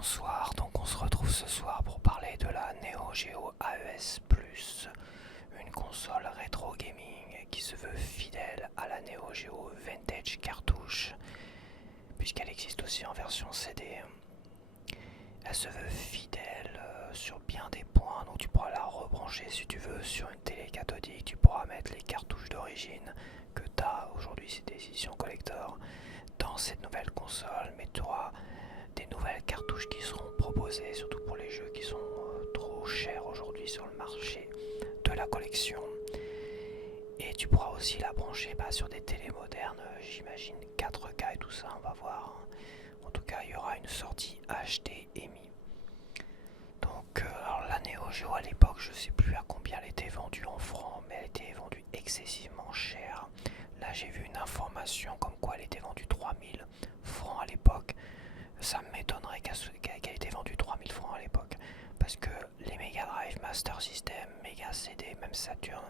Bonsoir, donc on se retrouve ce soir pour parler de la Neo Geo AES+, une console rétro gaming qui se veut fidèle à la Neo Geo Vintage cartouche, puisqu'elle existe aussi en version CD. Elle se veut fidèle sur bien des points, donc tu pourras la rebrancher si tu veux sur une télé cathodique, tu pourras mettre les cartouches d'origine que tu as, aujourd'hui c'est des éditions collector, dans cette nouvelle console, mais tu auras des nouvelles cartouches qui seront proposées, surtout pour les jeux qui sont trop chers aujourd'hui sur le marché de la collection. Et tu pourras aussi la brancher sur des télés modernes, j'imagine 4K et tout ça, on va voir. En tout cas, il y aura une sortie HDMI. Donc, alors la Neo Geo à l'époque, je sais plus à combien elle était vendue en francs, mais elle était vendue excessivement chère. Là, j'ai vu une information comme quoi elle était vendue 3000 francs à l'époque. Ça m'étonnerait qu'elle ait été vendue 3000 francs à l'époque, parce que les Mega Drive, Master System, Mega CD, même Saturn,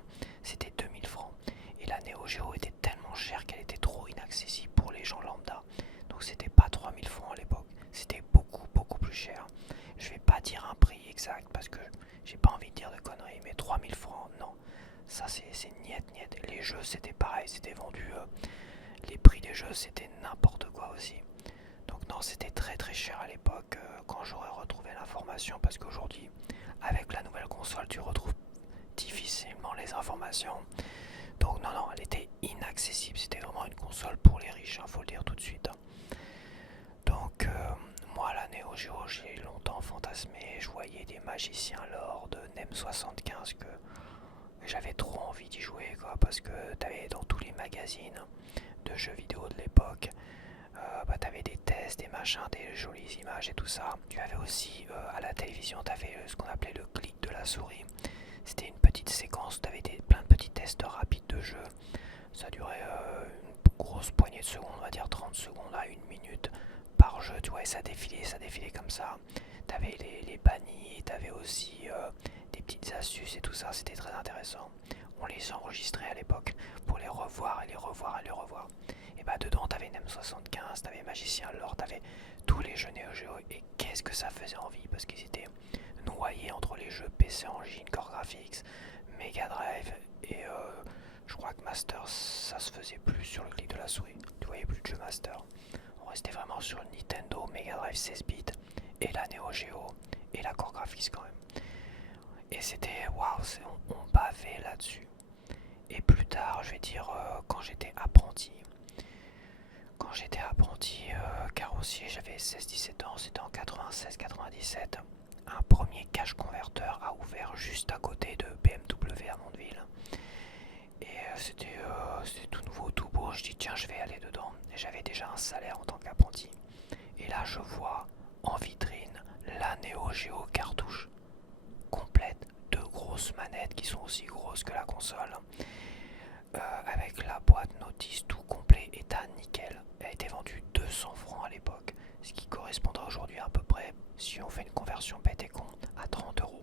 c'était 2000 francs. Et la Neo Geo était tellement chère qu'elle était trop inaccessible pour les gens lambda. Donc c'était pas 3000 francs à l'époque, c'était beaucoup plus cher. Je vais pas dire un prix exact parce que j'ai pas envie de dire de conneries, mais 3000 francs, non. Ça c'est niet. Les jeux c'était pareil, c'était vendu, les prix des jeux c'était n'importe quoi aussi. Donc non, c'était très cher à l'époque quand j'aurais retrouvé l'information, parce qu'aujourd'hui, avec la nouvelle console, tu retrouves difficilement les informations. Donc non, elle était inaccessible, c'était vraiment une console pour les riches, faut le dire tout de suite. Donc moi, la Neo Geo, j'ai longtemps fantasmé, je voyais des magiciens lore de NEM75 que j'avais trop envie d'y jouer, quoi, parce que t'avais dans tous les magazines de jeux vidéo de l'époque, t'avais des tests, des machins, des jolies images et tout ça. Tu avais aussi à la télévision, t'avais ce qu'on appelait le clic de la souris. C'était une petite séquence où t'avais plein de petits tests rapides de jeu. Ça durait une grosse poignée de secondes, on va dire 30 secondes à 1 minute par jeu. Tu vois, et ça défilait comme ça. T'avais les bannis, t'avais aussi des petites astuces et tout ça. C'était très intéressant. On les enregistrait à l'époque pour les revoir et les revoir et les revoir. Et dedans t'avais NEM75, t'avais Magicien Lore, t'avais tous les jeux Neo Geo, et qu'est-ce que ça faisait envie, parce qu'ils étaient noyés entre les jeux PC Engine, Core Graphics, Mega Drive et je crois que Master, ça se faisait plus sur le clic de la souris, tu voyais plus de jeux Master. On restait vraiment sur le Nintendo, Mega Drive 16 bits et la Neo Geo et la Core Graphics quand même. Et c'était waouh, on bavait là-dessus. Et plus tard, je vais dire quand j'étais apprenti, carrossier, j'avais 16-17 ans, c'était en 96-97. Un premier cache converteur a ouvert juste à côté de BMW à Mondeville. Et c'était tout nouveau, tout beau. Je dis tiens, je vais aller dedans. Et j'avais déjà un salaire en tant qu'apprenti. Et là, je vois en vitrine la Neo Geo cartouche complète, deux grosses manettes qui sont aussi grosses que la console. Avec la boîte notice tout complet, état nickel. Elle a été vendue 200 francs à l'époque, ce qui correspondra aujourd'hui à peu près, si on fait une conversion bête et con, à 30 euros.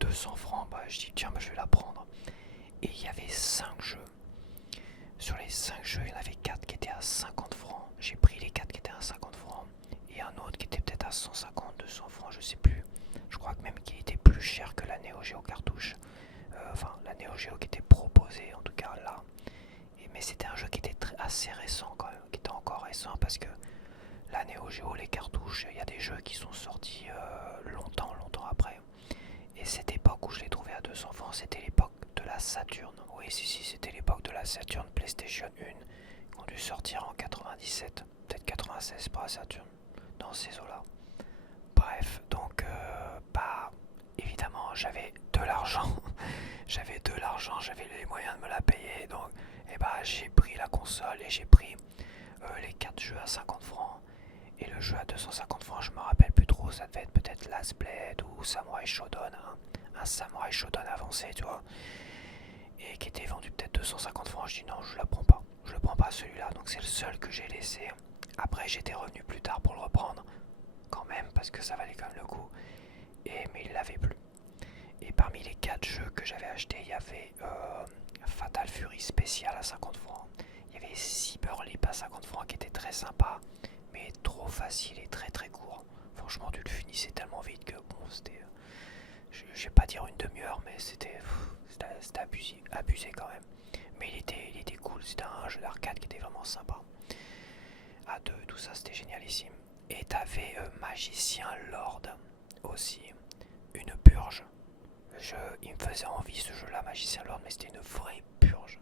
200 francs, je dis tiens, je vais la prendre. Et il y avait 5 jeux. Sur les 5 jeux, il y en avait 4 qui étaient à 50 francs. J'ai pris les 4 qui étaient à 50 francs. Et un autre qui était peut-être à 150, 200 francs, je sais plus. Je crois que même qu'il était plus cher que la Neo Geo cartouche. La Neo Geo qui était proposée, en tout cas là. Mais c'était un jeu qui était assez récent quand même, qui était encore récent, parce que la Neo Geo, les cartouches, il y a des jeux qui sont sortis longtemps après. Et cette époque où je l'ai trouvé à 200 francs, c'était l'époque de la Saturn. Oui, si, c'était l'époque de la Saturn PlayStation 1, qui ont dû sortir en 97, peut-être 96 pour la Saturn, dans ces eaux-là. Bref, donc, évidemment, j'avais de l'argent, j'avais les moyens de me la payer, donc, j'ai pris la console et j'ai pris les 4 jeux à 50 francs. Et le jeu à 250 francs, je me rappelle plus trop, ça devait être peut-être Last Blade ou Samurai Shodown, un Samurai Shodown avancé, tu vois. Et qui était vendu peut-être 250 francs, je dis non, je le prends pas celui-là, donc c'est le seul que j'ai laissé. Après, j'étais revenu plus tard pour le reprendre, quand même, parce que ça valait quand même le coup. Mais il l'avait plus. Et parmi les 4 jeux que j'avais achetés, il y avait Fatal Fury spécial à 50 francs. Il y avait Cyberleap à 50 francs qui était très sympa, mais trop facile et très court. franchement tu le finissais tellement vite que bon c'était, je vais pas dire une demi-heure, mais c'était abusé quand même. Mais il était cool, c'était un jeu d'arcade qui était vraiment sympa. À deux, tout ça c'était génialissime. Et t'avais Magicien Lord aussi, une purge. Il me faisait envie ce jeu là, Magicien Lord, mais c'était une vraie purge.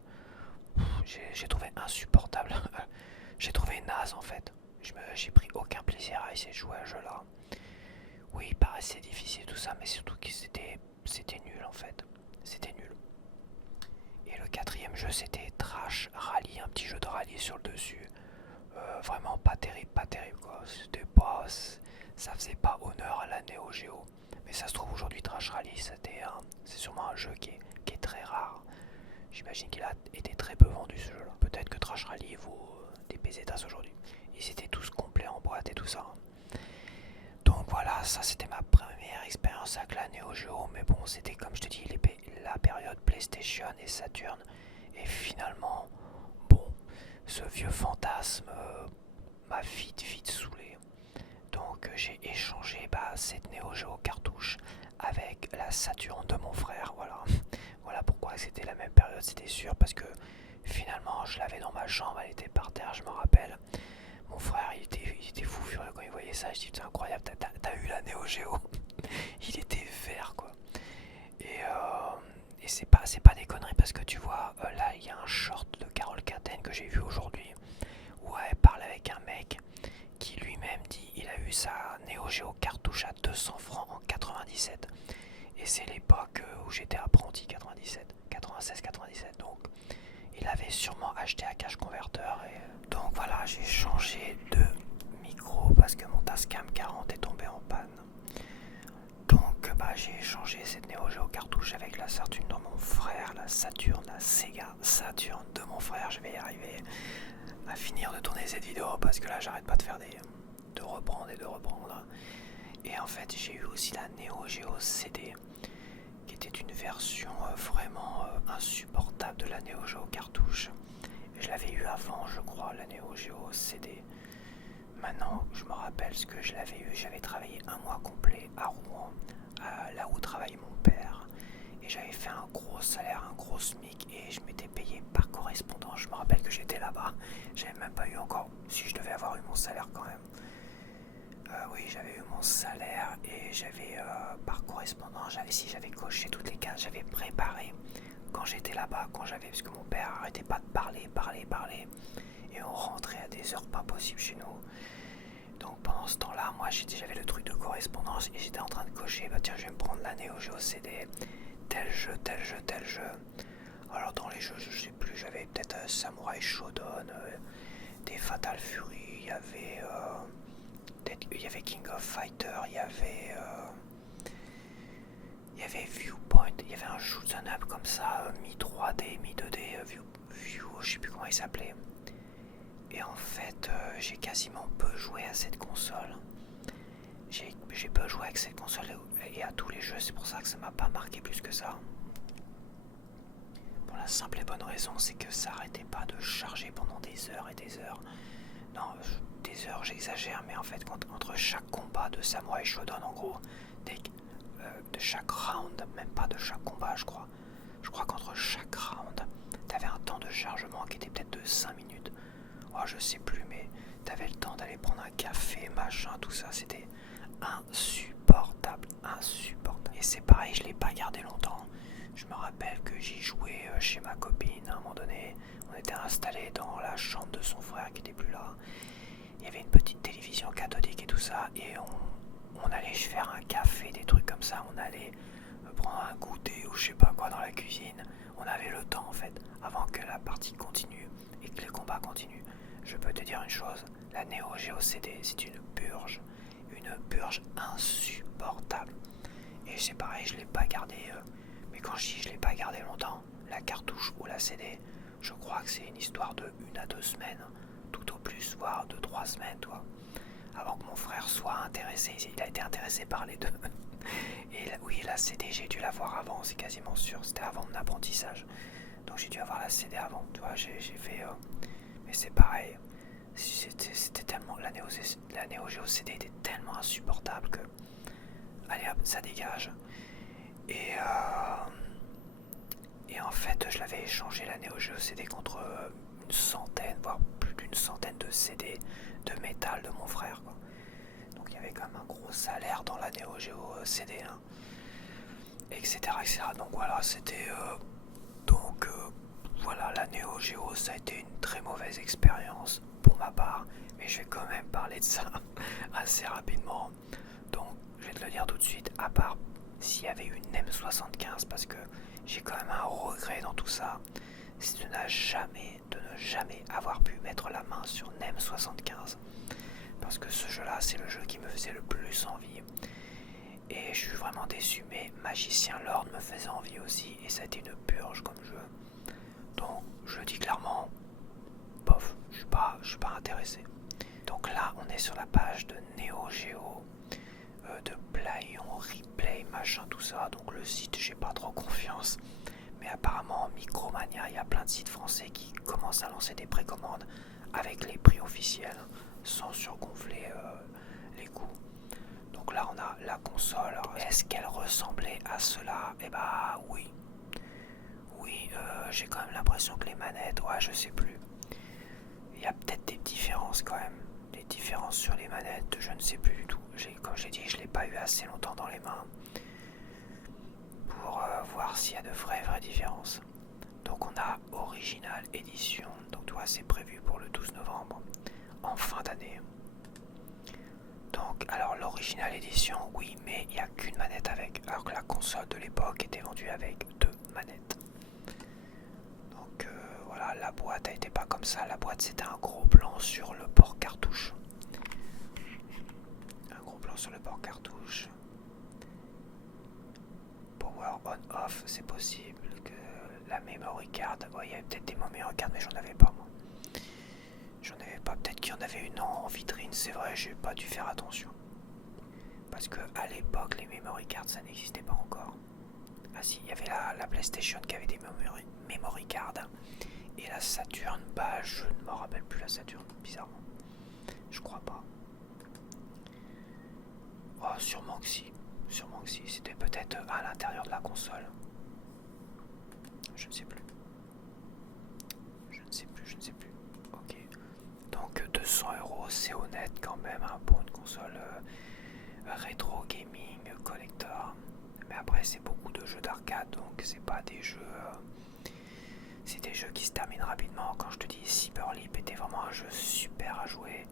J'ai trouvé insupportable. J'ai trouvé naze en fait. J'ai pris aucun plaisir à essayer de jouer à ce jeu là. Oui, il paraissait difficile tout ça, mais surtout que c'était nul en fait. C'était nul. Et le quatrième jeu c'était Trash Rally, un petit jeu de rallye sur le dessus. Vraiment pas terrible quoi. C'était pas, ça faisait pas honneur à la Neo Geo. Mais ça se trouve aujourd'hui Trash Rally, c'est sûrement un jeu qui est très rare. J'imagine qu'il a été très peu vendu ce jeu-là. Peut-être que Trash Rally vaut des pesetas aujourd'hui. Ils étaient tous complets en boîte et tout ça. Donc voilà, ça c'était ma première expérience avec la Neo Geo. Mais bon, c'était comme je te dis, la période PlayStation et Saturn. Et finalement, bon, ce vieux fantasme m'a vite saoulé. Donc j'ai échangé cette Neo Geo cartouche avec la Saturn de mon frère, voilà. Voilà pourquoi c'était la même période, c'était sûr, parce que finalement je l'avais dans ma chambre, elle était par terre, je me rappelle. Mon frère il était fou furieux quand il voyait ça, je dis c'est incroyable, t'as eu la Neo Geo. Il était vert quoi. Et c'est pas des conneries parce que tu vois, là il y a un short de Carole Carten que j'ai vu aujourd'hui où elle parle avec un mec qui lui-même dit il a eu sa Neo Geo cartouche à 200 francs en 97. Et c'est l'époque où j'étais apprenti, 97, 96, 97. Donc il avait sûrement acheté à Cash Converter. Et donc voilà, j'ai changé de micro parce que mon Tascam 40 est tombé en panne. Donc j'ai changé cette Neo Geo cartouche avec la Saturn de mon frère, la Saturn, la Sega Saturn de mon frère. Je vais y arriver à finir de tourner cette vidéo parce que là j'arrête pas de faire de reprendre et de reprendre. Et en fait j'ai eu aussi la Neo Geo CD qui était une version vraiment insupportable de la Neo Geo cartouche. Je l'avais eu avant je crois, la Neo Geo CD. Maintenant je me rappelle ce que je l'avais eu, j'avais travaillé un mois complet à Rouen, là où travaillait mon père. Et j'avais fait un gros salaire, un gros SMIC et je m'étais payé par correspondance. Je me rappelle que j'étais là-bas, j'avais même pas eu encore, si je devais avoir eu mon salaire quand même. Oui, j'avais eu mon salaire et j'avais par correspondance, j'avais coché toutes les cases, j'avais préparé quand j'étais là-bas, parce que mon père arrêtait pas de parler, et on rentrait à des heures pas possibles chez nous. Donc pendant ce temps-là, moi j'avais le truc de correspondance et j'étais en train de cocher, tiens je vais me prendre la Neo Geo CD, tel jeu. Alors dans les jeux, je sais plus, j'avais peut-être Samurai Shodown, des Fatal Fury, il y avait King of Fighter, il y avait Viewpoint, il y avait un shoot'em up comme ça, mi 3D, mi 2D, view, je sais plus comment il s'appelait. Et en fait, j'ai quasiment peu joué à cette console. J'ai peu joué avec cette console et à tous les jeux, c'est pour ça que ça m'a pas marqué plus que ça. Pour la simple et bonne raison, c'est que ça arrêtait pas de charger pendant des heures et des heures. Non, des heures j'exagère, mais en fait entre chaque combat de Samurai Shodown en gros, de chaque round, même pas de chaque combat je crois qu'entre chaque round, t'avais un temps de chargement qui était peut-être de 5 minutes. Oh je sais plus, mais t'avais le temps d'aller prendre un café, machin, tout ça, c'était insupportable. Et c'est pareil, je l'ai pas gardé longtemps. Je me rappelle que j'y jouais chez ma copine, à un moment donné, on était installés dans la chambre de son frère qui était plus là. Il y avait une petite télévision cathodique et tout ça, et on allait faire un café, des trucs comme ça, on allait prendre un goûter ou je sais pas quoi dans la cuisine. On avait le temps en fait, avant que la partie continue et que les combats continuent. Je peux te dire une chose, la Neo Geo CD c'est une purge insupportable. Et c'est pareil, je l'ai pas gardé, mais quand je dis je l'ai pas gardé longtemps, la cartouche ou la CD, je crois que c'est une histoire de 1 à 2 semaines, tout au plus, voire 2-3 semaines, toi. Avant que mon frère soit intéressé, il a été intéressé par les deux. Et oui, la CD, j'ai dû l'avoir avant, c'est quasiment sûr, c'était avant mon apprentissage. Donc j'ai dû avoir la CD avant, tu vois, j'ai fait... mais c'est pareil, C'était tellement la Neo Geo CD était tellement insupportable que allez hop, ça dégage. Et en fait, je l'avais échangé la Neo Geo CD contre une centaine, voire plus d'une centaine de CD de métal de mon frère, quoi. Donc il y avait quand même un gros salaire dans la Neo Geo CD, hein, etc., etc. Donc voilà, c'était voilà, la Neo Geo, ça a été une très mauvaise expérience pour ma part, mais je vais quand même parler de ça assez rapidement. Donc je vais te le dire tout de suite, à part s'il y avait une M75, parce que j'ai quand même un regret dans tout ça, c'est de ne jamais avoir pu mettre la main sur NEM 75, parce que ce jeu là c'est le jeu qui me faisait le plus envie, et je suis vraiment déçu. Mais Magicien Lord me faisait envie aussi, et ça a été une purge comme jeu. Donc je le dis clairement, bof, je suis pas intéressé. Donc là on est sur la page de Neo Geo, de Playon, Replay, machin, tout ça. Donc le site, j'ai pas trop confiance. Mais apparemment, Micromania, il y a plein de sites français qui commencent à lancer des précommandes avec les prix officiels, sans surgonfler les coûts. Donc là, on a la console. Est-ce qu'elle ressemblait à cela? Eh bah oui. Oui, j'ai quand même l'impression que les manettes, ouais, je sais plus. Il y a peut-être des différences quand même. Des différences sur les manettes, je ne sais plus du tout. Comme j'ai dit, je ne l'ai pas eu assez longtemps dans les mains pour voir s'il y a de vraies différences. Donc on a Original Edition, donc toi c'est prévu pour le 12 novembre, en fin d'année. Donc alors l'Original Edition, oui, mais il n'y a qu'une manette avec, alors que la console de l'époque était vendue avec 2 manettes. Donc voilà, la boîte n'était pas comme ça, la boîte c'était un gros plan sur le port cartouche. Sur le port cartouche. Power on off, c'est possible que la memory card, il y avait peut-être des memory cards, mais j'en avais pas moi. J'en avais pas, peut-être qu'il y en avait une en vitrine, c'est vrai, j'ai pas dû faire attention. Parce que à l'époque, les memory cards, ça n'existait pas encore. Ah si, il y avait la PlayStation qui avait des memory cards. Et la Saturn, bah je ne me rappelle plus la Saturn, bizarrement. Je crois pas. Oh, sûrement que si, c'était peut-être à l'intérieur de la console. Je ne sais plus. Ok. Donc 200€, c'est honnête quand même, hein, pour une console rétro gaming collector. Mais après c'est beaucoup de jeux d'arcade, donc c'est pas des jeux... c'est des jeux qui se terminent rapidement. Quand je te dis Cyber Leap était vraiment un jeu super à jouer,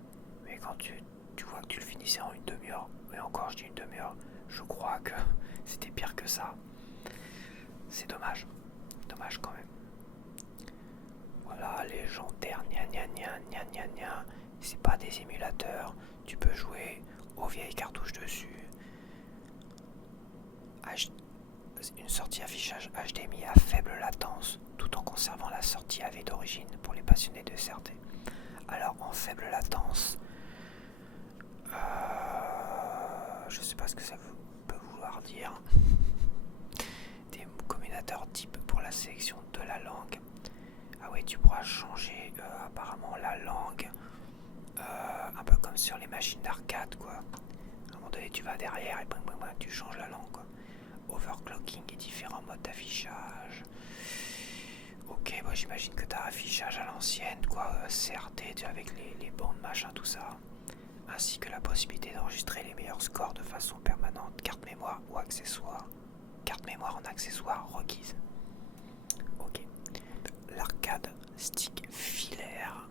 mais quand tu vois que tu le finissais en une demi-heure, et encore je dis une demi-heure, je crois que c'était pire que ça. C'est dommage quand même. Voilà, légendaire, gna, c'est pas des émulateurs, tu peux jouer aux vieilles cartouches dessus. Une sortie affichage HDMI à faible latence, tout en conservant la sortie AV d'origine pour les passionnés de CRT. Alors en faible latence, je sais pas ce que ça peut vouloir dire. Des combinateurs type pour la sélection de la langue. Ah oui, tu pourras changer apparemment la langue, un peu comme sur les machines d'arcade, quoi. À un moment donné, tu vas derrière et tu changes la langue, quoi. Overclocking et différents modes d'affichage. Ok, moi j'imagine que tu as affichage à l'ancienne, quoi, CRT avec les bandes, machin, tout ça. Ainsi que la possibilité d'enregistrer les meilleurs scores de façon permanente, carte mémoire ou accessoire. Carte mémoire en accessoire requise. Ok. L'arcade stick filaire,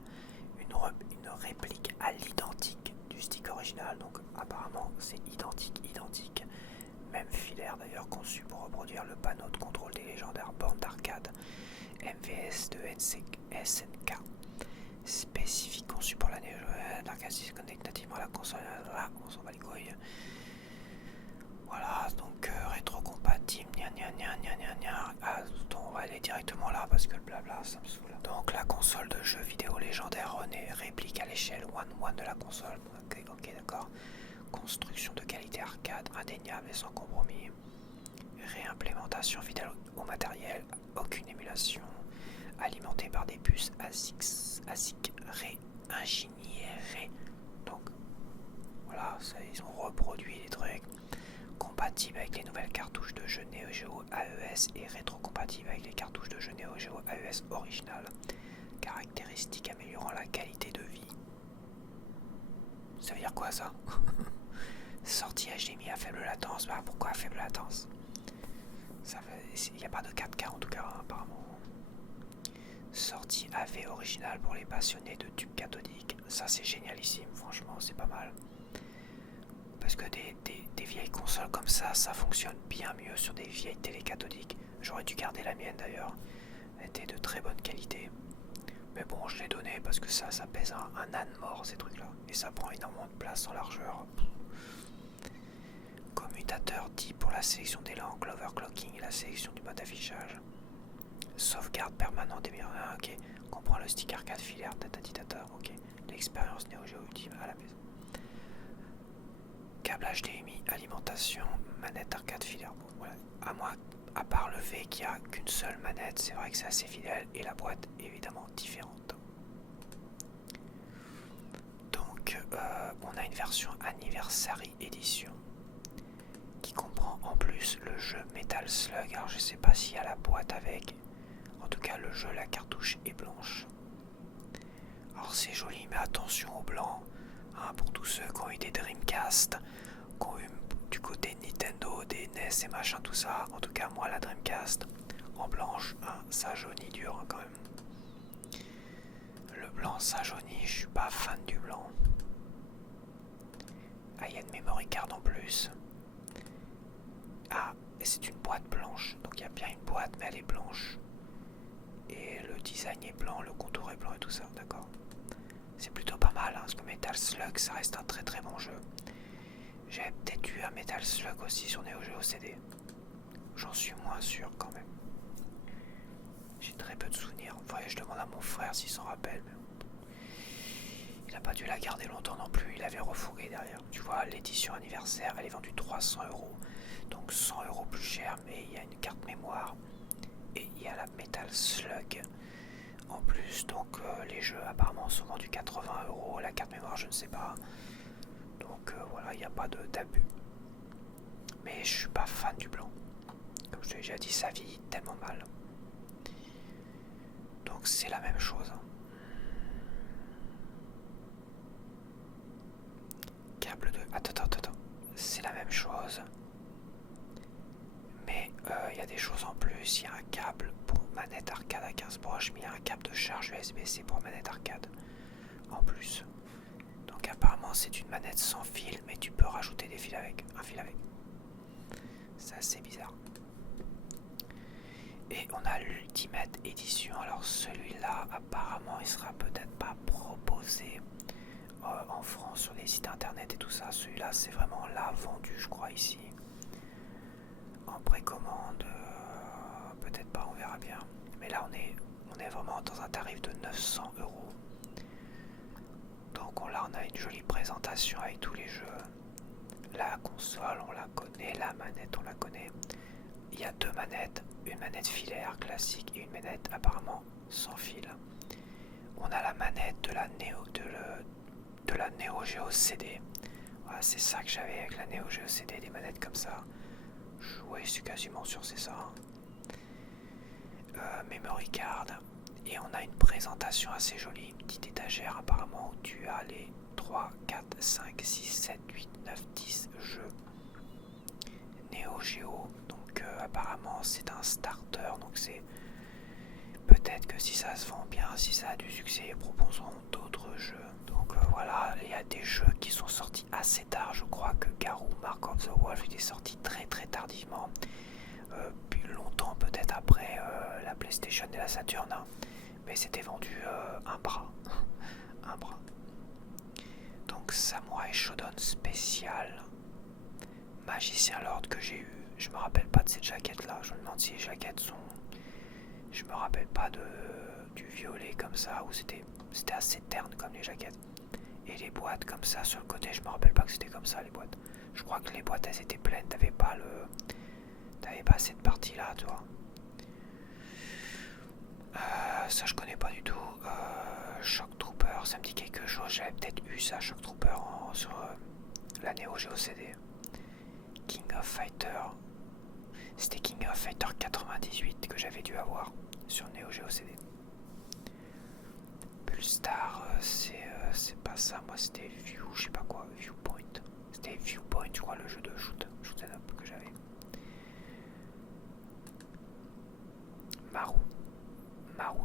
une réplique à l'identique du stick original, donc apparemment c'est identique. Même filaire d'ailleurs, conçu pour reproduire le panneau de contrôle des légendaires bornes d'arcade MVS de SNK. Spécifique, conçu pour l'année d'arcade qui se connecte nativement à la console. Là, on s'en bat les couilles. Voilà, donc rétrocompatible, on va aller directement là parce que le blabla ça me saoule. Donc la console de jeux vidéo légendaire René réplique à l'échelle 1-1 de la console. Ok, d'accord. Construction de qualité arcade indéniable et sans compromis. Réimplémentation fidèle au matériel, aucune émulation. Alimentée par des puces ASIC Re-Ingénie voilà, ils ont reproduit les trucs. Compatible avec les nouvelles cartouches de jeux Neo Geo AES et rétro-compatible avec les cartouches de jeux Neo Geo AES original. Caractéristiques améliorant la qualité de vie. Ça veut dire quoi ça? Sortie HDMI à faible latence. Bah pourquoi à faible latence? Il n'y a pas de 4K en tout cas apparemment. Sortie AV originale pour les passionnés de tubes cathodiques. Ça c'est génialissime, franchement c'est pas mal. Parce que des vieilles consoles comme ça fonctionne bien mieux sur des vieilles télé cathodiques. J'aurais dû garder la mienne d'ailleurs. Elle était de très bonne qualité. Mais bon, je l'ai donné parce que ça pèse un âne mort ces trucs là. Et ça prend énormément de place en largeur. Commutateur dit pour la sélection des langues, l'overclocking et la sélection du mode affichage. Sauvegarde permanente des miroirs. Ah, ok, on comprend le stick arcade filaire, tata, ok. L'expérience Neo Geo ultime à la maison. Câble HDMI, alimentation, manette arcade filaire. Bon, voilà. À part le fait qu'il n'y a qu'une seule manette, c'est vrai que c'est assez fidèle et la boîte est évidemment différente. Donc, on a une version Anniversary Edition qui comprend en plus le jeu Metal Slug. Alors, je sais pas s'il y a la boîte avec. En tout cas, le jeu, la cartouche est blanche. Alors, c'est joli, mais attention au blanc. Hein, pour tous ceux qui ont eu des Dreamcast, qui ont eu du côté Nintendo, des NES et machin, tout ça. En tout cas, moi, la Dreamcast en blanche, hein, ça jaunit dur hein, quand même. Le blanc, ça jaunit, je suis pas fan du blanc. Ah, il y a une memory card en plus. Ah, et c'est une boîte blanche. Donc il y a bien une boîte, mais elle est blanche. Et le design est blanc, le contour est blanc et tout ça, d'accord. C'est plutôt pas mal, hein, parce que Metal Slug, ça reste un très très bon jeu. J'avais peut-être eu un Metal Slug aussi sur Neo Geo CD. J'en suis moins sûr quand même. J'ai très peu de souvenirs. Enfin, je demande à mon frère s'il s'en rappelle. Mais il n'a pas dû la garder longtemps non plus. Il avait refourgué derrière. Tu vois, l'édition anniversaire, elle est vendue 300 €. Donc 100 € plus cher, mais il y a une carte mémoire. Et il y a la Metal Slug en plus. Donc les jeux apparemment sont vendus 80 €. La carte mémoire, je ne sais pas. Donc voilà, il n'y a pas d'abus. Mais je suis pas fan du blanc. Comme je te l'ai déjà dit, ça vieillit tellement mal. Donc c'est la même chose. Câble de... Attends. C'est la même chose. Mais il y a des choses en plus. Il y a un câble pour manette arcade à 15 broches, mais il y a un câble de charge USB-C pour manette arcade. En plus. Donc apparemment c'est une manette sans fil, mais tu peux rajouter des fils avec. Un fil avec. C'est assez bizarre. Et on a l'Ultimate Edition. Alors celui-là, apparemment, il sera peut-être pas proposé en France sur les sites internet et tout ça. Celui-là, c'est vraiment là vendu, je crois, ici. En précommande, peut-être pas, on verra bien. Mais là, on est vraiment dans un tarif de 900 €. Donc là, on a une jolie présentation avec tous les jeux. La console, on la connaît. La manette, on la connaît. Il y a deux manettes, une manette filaire classique et une manette apparemment sans fil. On a la manette de la Neo Geo CD. Voilà, c'est ça que j'avais avec la Neo Geo CD, des manettes comme ça. Ouais, je suis quasiment sûr c'est ça. Memory card. Et on a une présentation assez jolie, une petite étagère apparemment où tu as les 3, 4, 5, 6, 7, 8, 9, 10 jeux Neo Geo. Donc apparemment c'est un starter, donc c'est peut-être que si ça se vend bien, si ça a du succès, ils proposeront d'autres jeux. Donc voilà, il y a des jeux qui sont sortis assez tard. Je crois que Garou Mark of the Wolf il est sorti très très tardivement, puis longtemps peut-être après la PlayStation et la Saturn, hein. Mais c'était vendu un bras. Un bras. Donc Samurai Shodown spécial Magicien Lord que j'ai eu. Je me rappelle pas de cette jaquette là. Je me demande si les jaquettes sont... Je me rappelle pas du violet comme ça, où c'était assez terne comme les jaquettes. Et les boîtes comme ça sur le côté, je me rappelle pas que c'était comme ça les boîtes. Je crois que les boîtes elles étaient pleines, t'avais pas cette partie là, tu vois. Ça je connais pas du tout. Shock Trooper, ça me dit quelque chose. J'avais peut-être eu ça, Shock Trooper la Neo Geo CD. King of Fighter. C'était King of Fighter 98 que j'avais dû avoir sur Neo Geo CD. Pulstar, c'est pas ça, moi c'était View, je sais pas quoi, Viewpoint. C'était Viewpoint, je crois, le jeu de shoot 'em up que j'avais. Maru,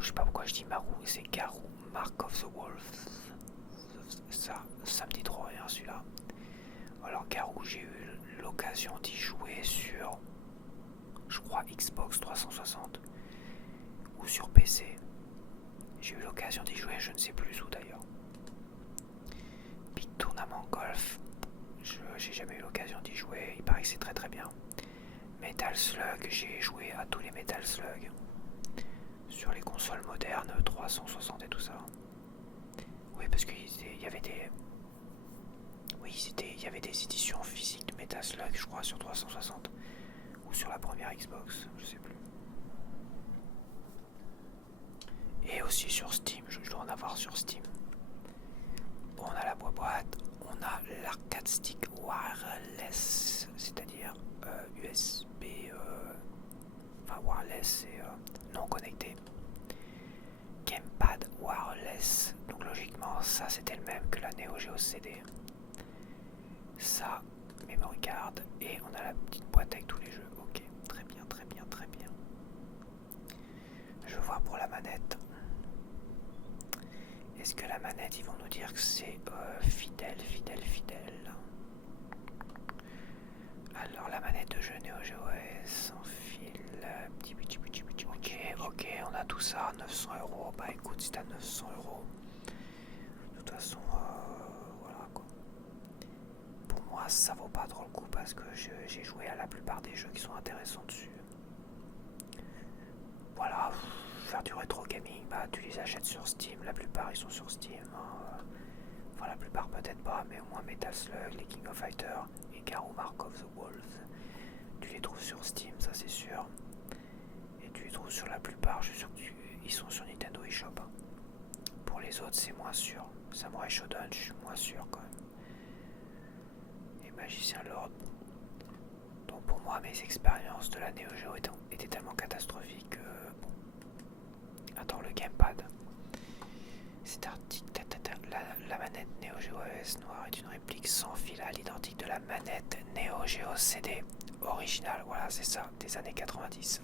je sais pas pourquoi je dis Maru, c'est Garou, Mark of the Wolf. Ça me dit trop rien celui-là. Alors Garou, j'ai eu l'occasion d'y jouer sur, je crois, Xbox 360 ou sur PC. J'ai eu l'occasion d'y jouer, je ne sais plus où d'ailleurs. Big Tournament Golf, j'ai jamais eu l'occasion d'y jouer, il paraît que c'est très très bien. Metal Slug, j'ai joué à tous les Metal Slug sur les consoles modernes, 360 et tout ça. Oui, parce qu'il y avait des... Oui, il y avait des éditions physiques de Metal Slug, je crois, sur 360. Ou sur la première Xbox, je sais plus. Et aussi sur Steam, je dois en avoir sur Steam. On a la boîte, on a l'arcade stick wireless, c'est-à-dire USB, enfin wireless et non connecté. Gamepad wireless, donc logiquement ça c'était le même que la Neo Geo CD. Ça, memory card, et on a la petite boîte avec tous les jeux. Ok, très bien, très bien, très bien. Je vais voir pour la manette. Est-ce que la manette, ils vont nous dire que c'est fidèle. Alors la manette de jeu Neo Geo sans fil, ok, on a tout ça, 900 €. Bah écoute, si t'as 900 €, de toute façon, voilà quoi. Pour moi, ça vaut pas trop le coup parce que j'ai joué à la plupart des jeux qui sont intéressants dessus. Voilà, faire du rétro gaming, bah tu les achètes sur Steam, la plupart ils sont sur Steam. Enfin la plupart peut-être pas, mais au moins Metal Slug, les King of Fighters et Garou Mark of the Wolves, tu les trouves sur Steam, ça c'est sûr. Et tu les trouves sur la plupart, je suis sûr qu'ils sont sur Nintendo eShop. Pour les autres c'est moins sûr. Samurai Shodown, je suis moins sûr quand même. Et Magicien Lord. Donc pour moi mes expériences de la Neo Geo étaient tellement catastrophiques que bon. Attends, le gamepad. C'est article. La manette Neo Geo AES noire est une réplique sans fil à l'identique de la manette Neo Geo CD originale. Voilà, c'est ça, des années 90.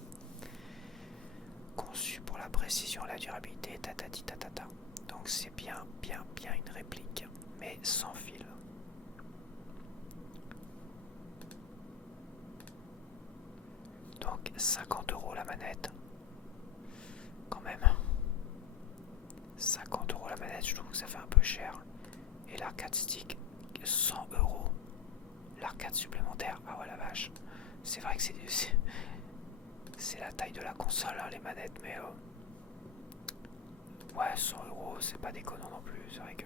Conçu pour la précision, la durabilité, tatati tatata. Donc c'est bien une réplique, mais sans fil. Donc 50 € la manette. Quand même. 50 € la manette, je trouve que ça fait un peu cher. Et l'arcade stick, 100 €. L'arcade supplémentaire, ah ouais la vache. C'est vrai que c'est la taille de la console, hein, les manettes, mais ouais, 100 €, c'est pas déconnant non plus. C'est vrai que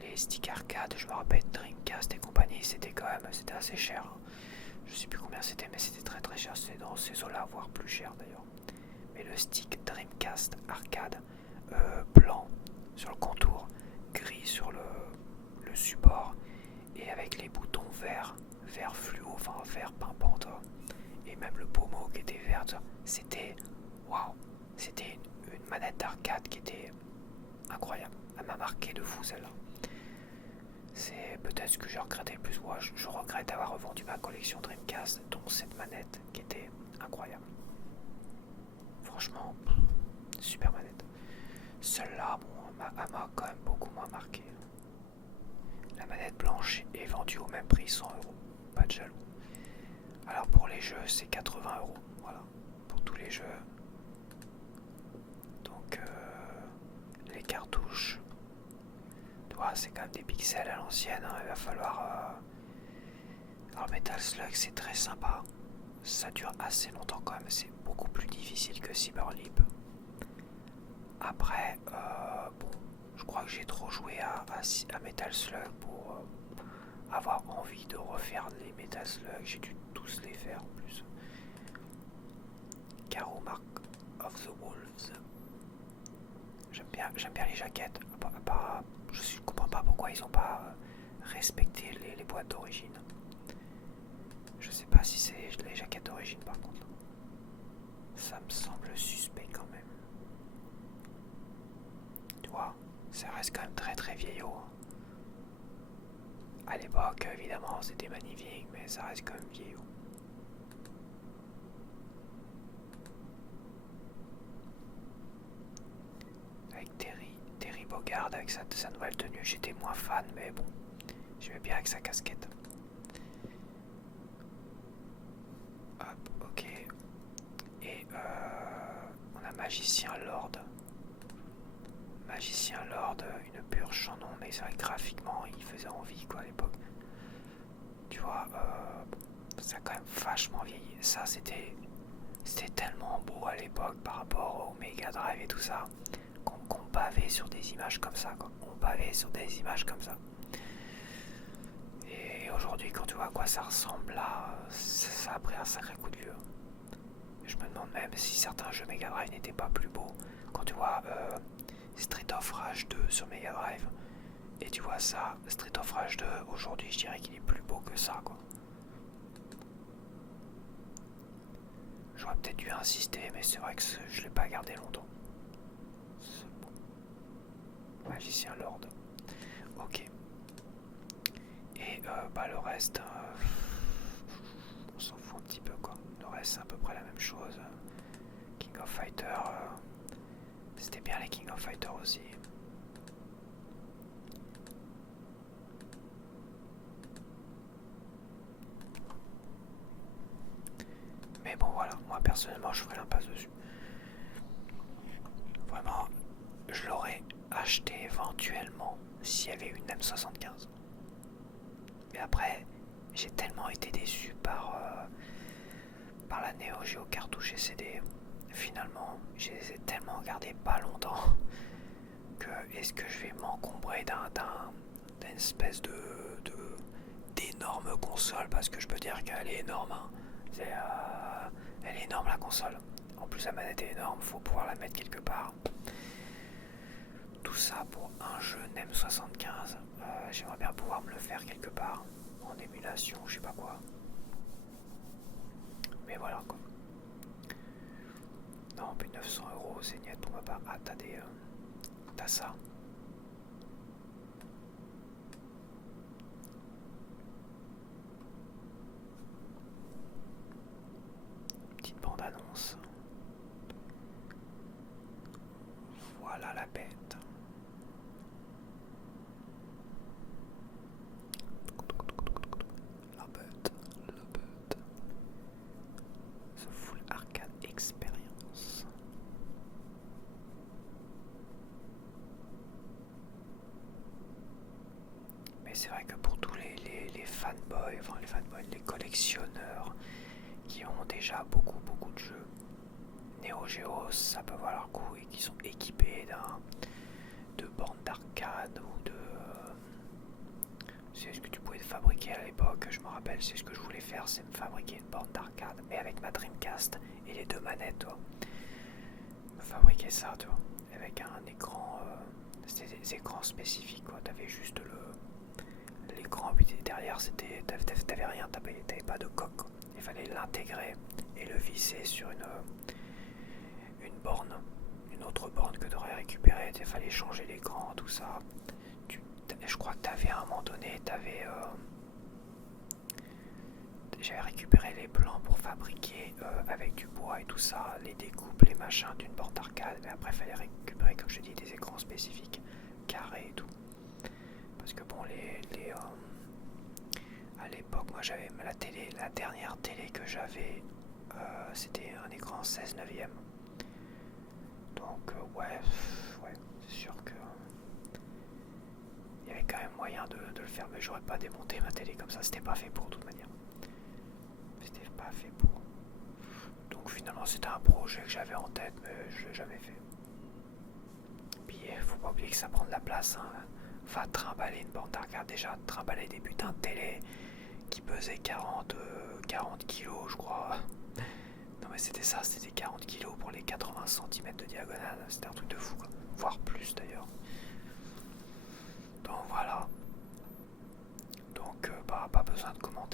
les sticks arcade, je me rappelle Dreamcast et compagnie, c'était assez cher. Je sais plus combien c'était, mais c'était très très cher. C'est dans ces eaux-là, voire plus cher d'ailleurs. Mais le stick Dreamcast arcade, blanc sur le contour, gris sur le support, et avec les boutons verts fluo, enfin vert pimpant, et même le pommeau qui était vert, c'était waouh, c'était une manette d'arcade qui était incroyable. Elle m'a marqué de fou celle-là. C'est peut-être ce que j'ai regretté le plus. Moi, je regrette d'avoir revendu ma collection Dreamcast, dont cette manette qui était incroyable. Franchement, super manette. Celle-là, bon, elle m'a quand même beaucoup moins marqué. La manette blanche est vendue au même prix, 100 €. Pas de jaloux. Alors pour les jeux, c'est 80 €. Voilà, pour tous les jeux. Donc, les cartouches, c'est quand même des pixels à l'ancienne. Hein, il va falloir... Alors Metal Slug, c'est très sympa. Ça dure assez longtemps quand même. C'est beaucoup plus difficile que Cyberlib. Après, bon, je crois que j'ai trop joué à Metal Slug pour avoir envie de refaire les Metal Slug. J'ai dû tous les faire en plus. Garou Mark of the Wolves. J'aime bien les jaquettes. Je ne comprends pas pourquoi ils n'ont pas respecter les boîtes d'origine. Je sais pas si c'est les jaquettes d'origine par contre. Ça me semble suspect quand même. Tu vois, ça reste quand même très très vieillot. À l'époque, évidemment, c'était magnifique, mais ça reste quand même vieillot. Avec Terry Bogard, avec sa nouvelle tenue, j'étais moins fan, mais bon, j'aimais bien avec sa casquette. Hop, ok. Et on a Magicien Lord. Magicien Lord, une purge en nom, mais c'est vrai que graphiquement, il faisait envie quoi à l'époque. Tu vois, ça a quand même vachement vieilli. Ça, c'était tellement beau à l'époque par rapport au Mega Drive et tout ça, qu'on bavait sur des images comme ça, quoi. On bavait sur des images comme ça. Et aujourd'hui, quand tu vois à quoi ça ressemble là, ça a pris un sacré coup de vieux. Je me demande même si certains jeux Mega Drive n'étaient pas plus beaux. Quand tu vois Street of Rage 2 sur Mega Drive, et tu vois ça, Street of Rage 2, aujourd'hui je dirais qu'il est plus beau que ça, quoi. J'aurais peut-être dû insister, mais c'est vrai que je l'ai pas gardé longtemps. Bon. Magicien Lord. Ok. Et le reste, on s'en fout un petit peu, quoi. Le reste c'est à peu près la même chose. King of Fighter, c'était bien les King of Fighter aussi. Mais bon voilà, moi personnellement je ferai l'impasse dessus. Vraiment, je l'aurais acheté éventuellement s'il y avait une M75. Mais après, j'ai tellement été déçu par la Neo Geo cartouche et CD. Finalement, je les ai tellement gardés pas longtemps que est-ce que je vais m'encombrer d'une espèce d'énorme console, parce que je peux dire qu'elle est énorme, hein. Elle est énorme la console. En plus la manette est énorme, faut pouvoir la mettre quelque part. Tout ça pour un jeu NEM 75. J'aimerais bien pouvoir me le faire quelque part en émulation, je sais pas quoi. Mais voilà quoi. Non, plus de 900 €, c'est net pour ma part. Ah, t'as ça. Petite bande-annonce. Voilà la bête. La bête. The Full Arcade Experience. Mais c'est vrai que pour tous les fanboys, les collectionneurs qui ont déjà beaucoup de jeux, Neo Geo, ça peut valoir le coup et qui sont équipés de bornes d'arcade ou de... c'est ce que tu pouvais fabriquer à l'époque, je me rappelle, c'est ce que je voulais faire, c'est me fabriquer une borne d'arcade, mais avec ma Dreamcast et les deux manettes, toi. Me fabriquer ça, tu vois, avec un écran, c'était des écrans spécifiques, quoi. T'avais juste l'écran, puis derrière, t'avais rien, t'avais pas de coque, quoi. Il fallait l'intégrer et le visser sur une borne, une autre borne que tu aurais récupérée. Il fallait changer l'écran, tout ça. Je crois que t'avais à un moment donné, j'avais récupéré les plans pour fabriquer avec du bois et tout ça, les découpes, les machins d'une borne d'arcade, mais après il fallait récupérer, comme je dis, des écrans spécifiques, carrés et tout. Parce que bon, à l'époque, moi j'avais la dernière télé que j'avais, c'était un écran 16/9. Donc ouais, c'est sûr que il y avait quand même moyen de le faire, mais j'aurais pas démonté ma télé comme ça, c'était pas fait pour de toute manière. C'était pas fait pour. Donc finalement c'était un projet que j'avais en tête, mais je l'ai jamais fait. Puis faut pas oublier que ça prend de la place, hein. Va trimballer une borne d'arcade, déjà trimballer des putains de télé qui pesaient 40 kilos je crois. Non mais c'était ça, c'était 40 kilos pour les 80 cm de diagonale, c'était un truc de fou quoi. Voire plus d'ailleurs. Donc voilà.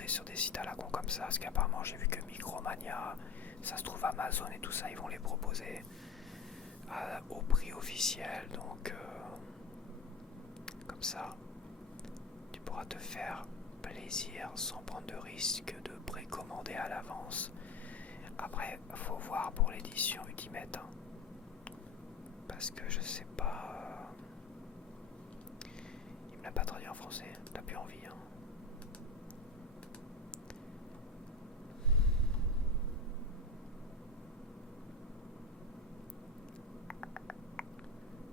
commander sur des sites à la con comme ça, parce qu'apparemment j'ai vu que Micromania, ça se trouve Amazon et tout ça, ils vont les proposer au prix officiel, donc comme ça tu pourras te faire plaisir sans prendre de risque de précommander à l'avance. Après, faut voir pour l'édition Ultimate, hein, parce que je sais pas, il me l'a pas traduit en français, t'as plus envie, hein.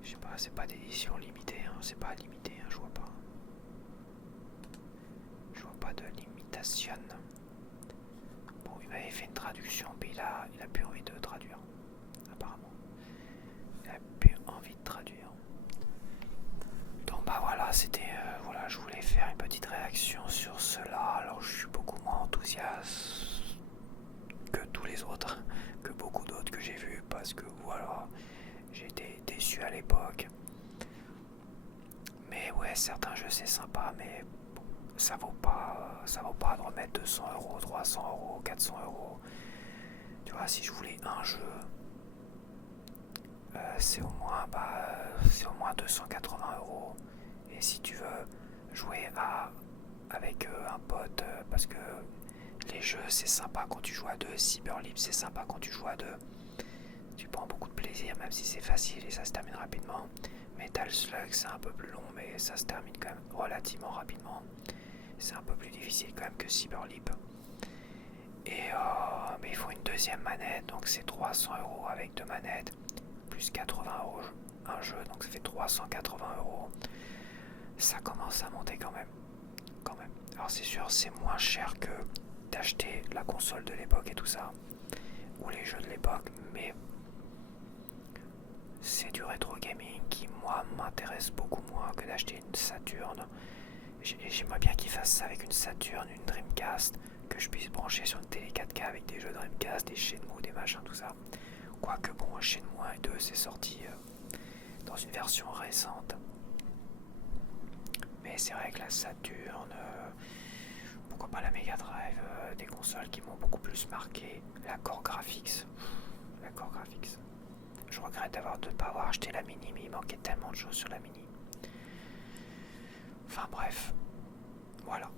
Je sais pas, c'est pas d'édition limitée, hein, c'est pas limité, hein, je vois pas. Je vois pas de limitation. Bon, il m'avait fait une traduction, mais il a plus envie de traduire, apparemment. Il a plus envie de traduire. Donc bah voilà, c'était voilà, je voulais faire une petite réaction sur cela. Alors je suis beaucoup moins enthousiaste que tous les autres, que beaucoup d'autres que j'ai vus, parce que voilà, j'ai été déçu à l'époque. Mais ouais, certains jeux c'est sympa, mais bon, ça vaut pas de remettre 200 €, 300 €, 400 €. Tu vois, si je voulais un jeu, c'est au moins 280 €. Et si tu veux jouer avec un pote, parce que les jeux c'est sympa quand tu joues à deux, Cyberlib c'est sympa quand tu joues à deux. Tu prends beaucoup de plaisir, même si c'est facile et ça se termine rapidement. Metal Slug c'est un peu plus long, mais ça se termine quand même relativement rapidement. C'est un peu plus difficile quand même que Cyberlib. Et mais il faut une deuxième manette, donc c'est 300 € avec deux manettes, plus 80 € un jeu, donc ça fait 380 €. Ça commence à monter quand même. Alors c'est sûr, c'est moins cher que d'acheter la console de l'époque et tout ça, ou les jeux de l'époque, mais c'est du rétro gaming qui moi m'intéresse beaucoup moins que d'acheter une Saturn. J'aimerais bien qu'ils fassent ça avec une Saturn, une Dreamcast, que je puisse brancher sur une télé 4K avec des jeux Dreamcast, des Shenmue, des machins, tout ça. Quoique bon, Shenmue 1 et 2 c'est sorti dans une version récente. Mais c'est vrai que la Saturn, pourquoi pas la Mega Drive, des consoles qui m'ont beaucoup plus marqué. La Core Graphics. Je regrette de ne pas avoir acheté la Mini, mais il manquait tellement de choses sur la Mini. Enfin bref, voilà.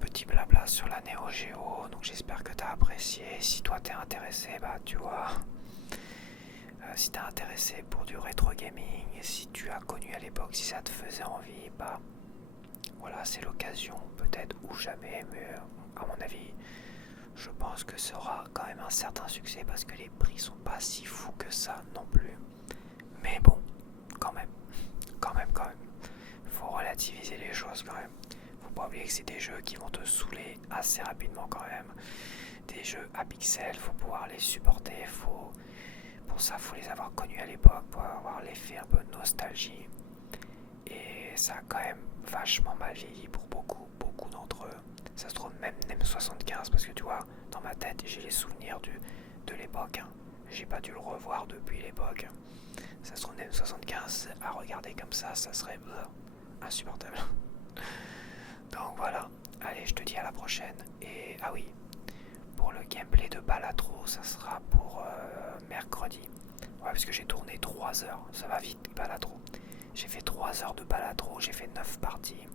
Petit blabla sur la Neo Geo, donc j'espère que tu as apprécié. Si toi t'es intéressé, bah tu vois, si t'es intéressé pour du rétro gaming, et si tu as connu à l'époque, si ça te faisait envie, bah voilà, c'est l'occasion, peut-être ou jamais, mais à mon avis, je pense que ça aura quand même un certain succès parce que les prix sont pas si fous que ça non plus. Mais bon, quand même. Faut relativiser les choses quand même. Faut pas oublier que c'est des jeux qui vont te saouler assez rapidement quand même. Des jeux à pixels, faut pouvoir les supporter, pour ça faut les avoir connus à l'époque, pour avoir l'effet un peu de nostalgie. Et ça a quand même vachement mal vieilli pour beaucoup d'entre eux. Ça se trouve même M75 parce que tu vois, dans ma tête j'ai les souvenirs de l'époque. Hein. J'ai pas dû le revoir depuis l'époque. Ça se trouve M75 à regarder comme ça serait insupportable. Donc voilà, allez je te dis à la prochaine. Et ah oui, pour le gameplay de Balatro, ça sera pour mercredi. Ouais, parce que j'ai tourné 3 heures, ça va vite Balatro. J'ai fait 3 heures de Balatro, j'ai fait 9 parties.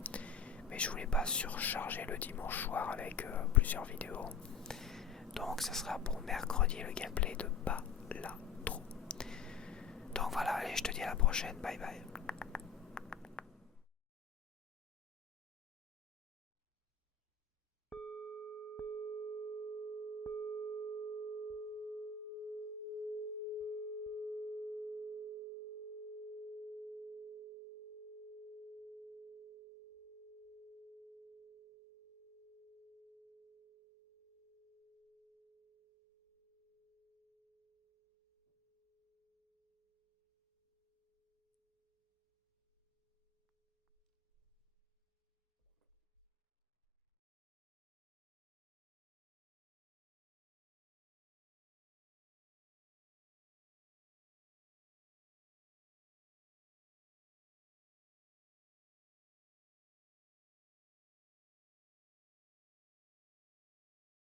Mais je voulais pas surcharger le dimanche soir avec plusieurs vidéos. Donc ça sera pour mercredi le gameplay de Balatro. Donc voilà, allez, je te dis à la prochaine, bye bye.